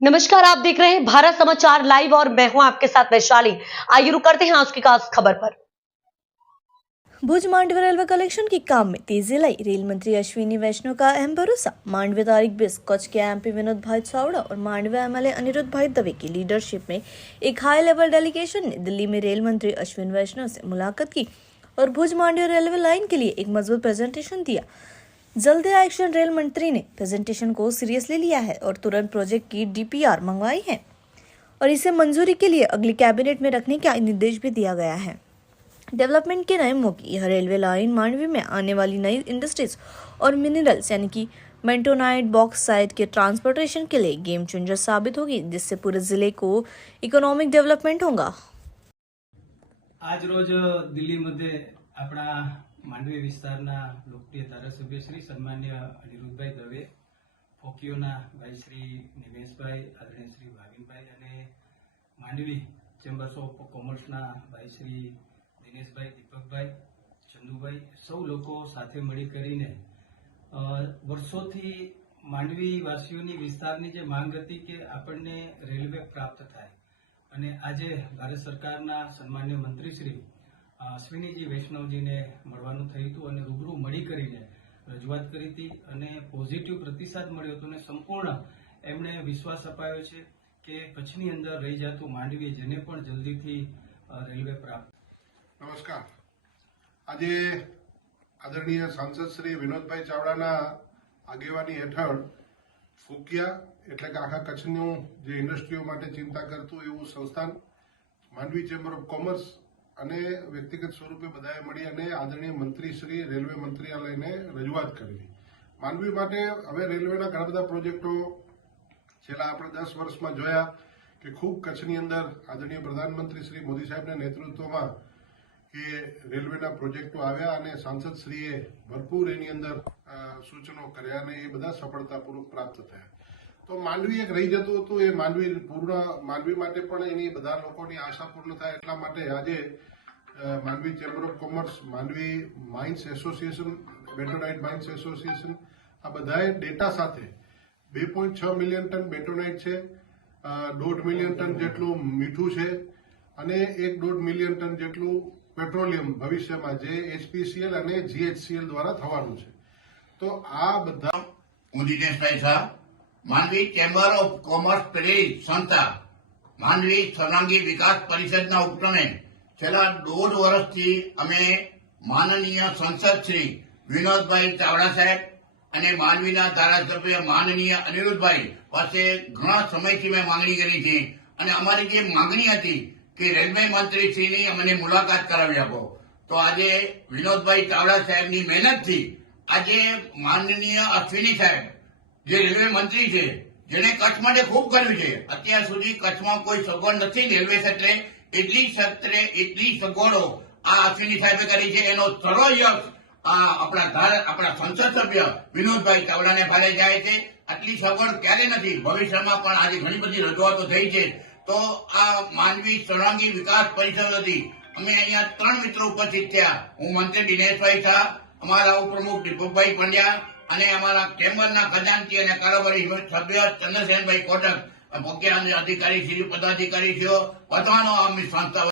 नमस्कार, आप देख रहे हैं भारत समाचार लाइव और मैं हूं आपके साथ वैशाली। आइए रुक करते हैं आज की खास खबर पर। भुज मांडवी रेलवे कलेक्शन के काम में तेजी लाई रेल मंत्री अश्विनी वैष्णव का अहम भरोसा। मांडवी तारीख 20 कच्छ के एमपी विनोद भाई चावड़ा और मांडवी एमएलए अनिरुद्ध भाई दवे की लीडरशिप में एक हाई लेवल डेलीगेशन ने दिल्ली में रेल मंत्री अश्विनी वैष्णव से मुलाकात की और भुज मांडवी रेलवे लाइन के लिए एक मजबूत प्रेजेंटेशन दिया। जल्द एक्शन रेल मंत्री ने प्रेजेंटेशन को सीरियसली लिया है और तुरंत प्रोजेक्ट की डीपीआर मंगवाई है और इसे मंजूरी के लिए अगली कैबिनेट में रखने का निर्देश भी दिया गया है। डेवलपमेंट के नए मौके यह रेलवे लाइन मांडवी में आने वाली नई इंडस्ट्रीज और मिनरल्स यानी कि मेंटोनाइट बॉक्साइट के ट्रांसपोर्टेशन के लिए गेम चेंजर साबित होगी, जिससे पूरे जिले को इकोनॉमिक डेवलपमेंट होगा। आज रोज दिल्ली मध्ये अपना मांडवी विस्तारना लोकप्रिय धारासभ्य श्री सन्मान्य अनिरुद्धभाई दवे, फोकियोना भाई श्री निमेशभाई, आदरणीय श्री भाविनभाई અને मांडवी चेम्बर्स ऑफ कॉमर्सना भाई श्री दिनेशभाई, दीपकभाई, चंदुभाई सौ लोको साथे मળી કરીને વર્ષોથી માંડવી વાસીઓની વિસ્તારની જે માંગ હતી કે આપણને રેલવે પ્રાપ્ત થાય અને આજે ભારત સરકારના સન્માન્ય મંત્રી શ્રી અશ્વિનીજી વૈષ્ણવજીને મળવાનું થયું હતું અને રૂબરૂ મળી કરીને રજૂઆત કરી હતી અને પોઝિટિવ પ્રતિસાદ મળ્યો હતો અને સંપૂર્ણ એમણે વિશ્વાસ અપાયો છે કે કચ્છની અંદર રહી જતું માંડવી જેને પણ જલ્દીથી રેલવે પ્રાપ્ત। नमस्कार। आज आदरणीय सांसद श्री विनोदभाई चावड़ाना आगेवानी हेठळ फूकिया एटले के आखा कच्छनु जे इंडस्ट्रीओ माटे चिंता करतुं एवुं संस्थान मांडवी चेम्बर ऑफ कॉमर्स अने व्यक्तिगत स्वरूपे बधाए मळी अने आदरणीय मंत्री श्री रेलवे मंत्रालयने रजूआत करेली। मांडवी माटे हवे रेलवेना घणा बधा प्रोजेक्टो छेल्ला आपणे 10 वर्षमां जोया के खूब कच्छनी अंदर आदरणीय प्रधानमंत्री श्री मोदी साहेबना नेतृत्वमां के रेलवेना प्रोजेक्टो आव्या अने सांसदश्रीए भरपूर एनी अंदर सूचनो कर्या अने ए बधा सफलतापूर्वक प्राप्त थया। तो मांडवी एक रही जतुं हतुं ए मांडवी पूर्ण मांडवी माटे पण एनी बधा लोकोनी आशा पूर्ण थाय એટલા માટે આજે Mandvi chamber of commerce, Mandvi mines association, bentonite mines association आ बधाए डेटा साथे 2.6 मिलियन टन बेटोनाइट छे, 1.5 मिलियन टन जेटલું મીઠું છે અને 1.5 મિલિયન ટન જેટલું पेट्रोलियम भविष्य में जे एचपीसीएल અને जीएचसीएल द्वारा થવાનું છે। तो आ બધા હું Dineshbhai Shah, Mandvi chamber of commerce પ્રેરિત સંસ્થા માંડવી સર્વાંગી વિકાસ પરિષદના ઉપક્રમે છેલ્લા 1.5 વર્ષથી અમે માનનીય સંસદ શ્રી વિનોદભાઈ ચાવડા સાહેબ અને માંડવીના ધારાસભ્ય માનનીય અનિરુદ્ધભાઈ પાસે ઘણા સમયથી મેં માંગણી કરી છે અને અમારી જે માંગણી હતી કે રેલવે મંત્રી શ્રીની અમને મુલાકાત કરાવી આપો, તો આજે વિનોદભાઈ ચાવડા સાહેબની મહેનતથી આજે માનનીય અશ્વિની સાહેબ જે રેલવે મંત્રી છે જેણે કચ્છ માટે ખૂબ કર્યું છે, અત્યાર સુધી કચ્છમાં કોઈ સગવડ નથી રેલવે ક્ષેત્રે, એટલી સગવડો આ અશ્વિની સાહેબે કરી છે, એનો સર્વ યશ આપણા સંસદ સભ્ય વિનોદભાઈ ચાવડાને ભારે જાય છે। આટલી સગવડ ક્યારે નથી, ભવિષ્યમાં પણ આજે ઘણી બધી રજૂઆતો થઈ છે। तो आ मानवी सर्वांगी विकास परिषद थी अमे अहींया 3 मित्रों उपस्थित थया। हूँ मंत्री दिनेशभाई शाह, अमारा उपप्रमुख दीपकभाई पंड्या अने अमारा चेम्बरना खजानची अने कारोबारी सभ्य चंद्रसेनभाई कोटक, मुख्य अधिकारी श्री पदाधिकारी श्रीओ बधानो आ संस्था